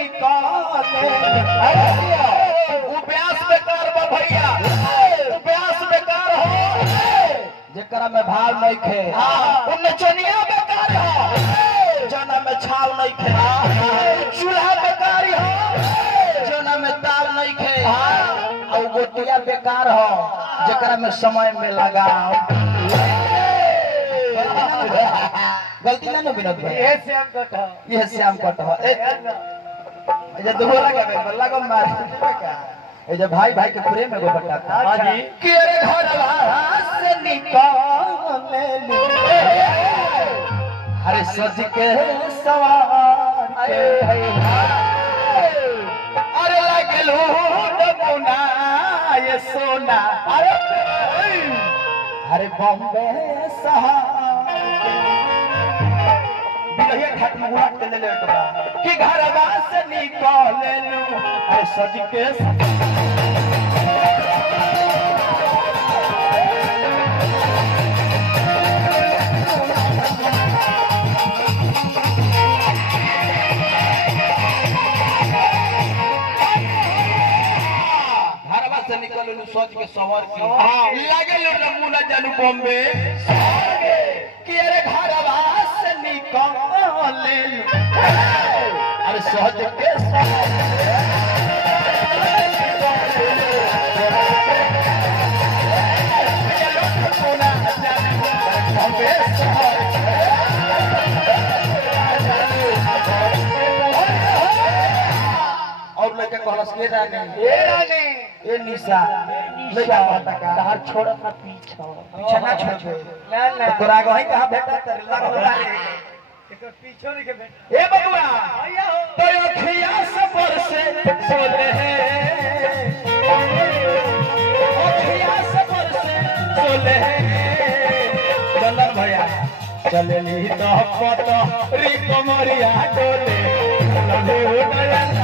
निकाले उब्यास बेकार बा भैया उब्यास बेकार हो जेकरा में भाव नहीं खे उन चनिया बेकार हो जना में छाव नहीं खे चूल्हा बेकारी हो जना में ताव नहीं खे और गोटिया बेकार हो जेकरा में समय में लगाओ गलती ना विनोद भाई ये श्याम कट हो ये दोहरा के बल्ला को मार ये जब भाई भाई के प्रेम में गो बताता हां जी के रे घरवा से निकाले अरे सज के सवार अरे लगलू डबुना ये सोना अरे बॉम्बे सहार बिरहिया खाती उड़ाट के ले कि घरवा से निकाले लू अरे सज के घरवा से निकाले लू सज के सवार की लागल रमुना जानू बॉम्बे कि अरे घरवा से निकाले अरे सहज के और लड़का कहलस के रानी ए निशा ले जा बाहर छोड़ा था पीछा ना छोड़ ना तोरा गई कहां भेटा कर लगा पीछे नहीं के भेट ए बबुआ तो अखियां से बरसे सोते हैं अखियां से बरसे सोते हैं चलन भैया चले ली तो पतो री कमरिया डोले लगे उड़न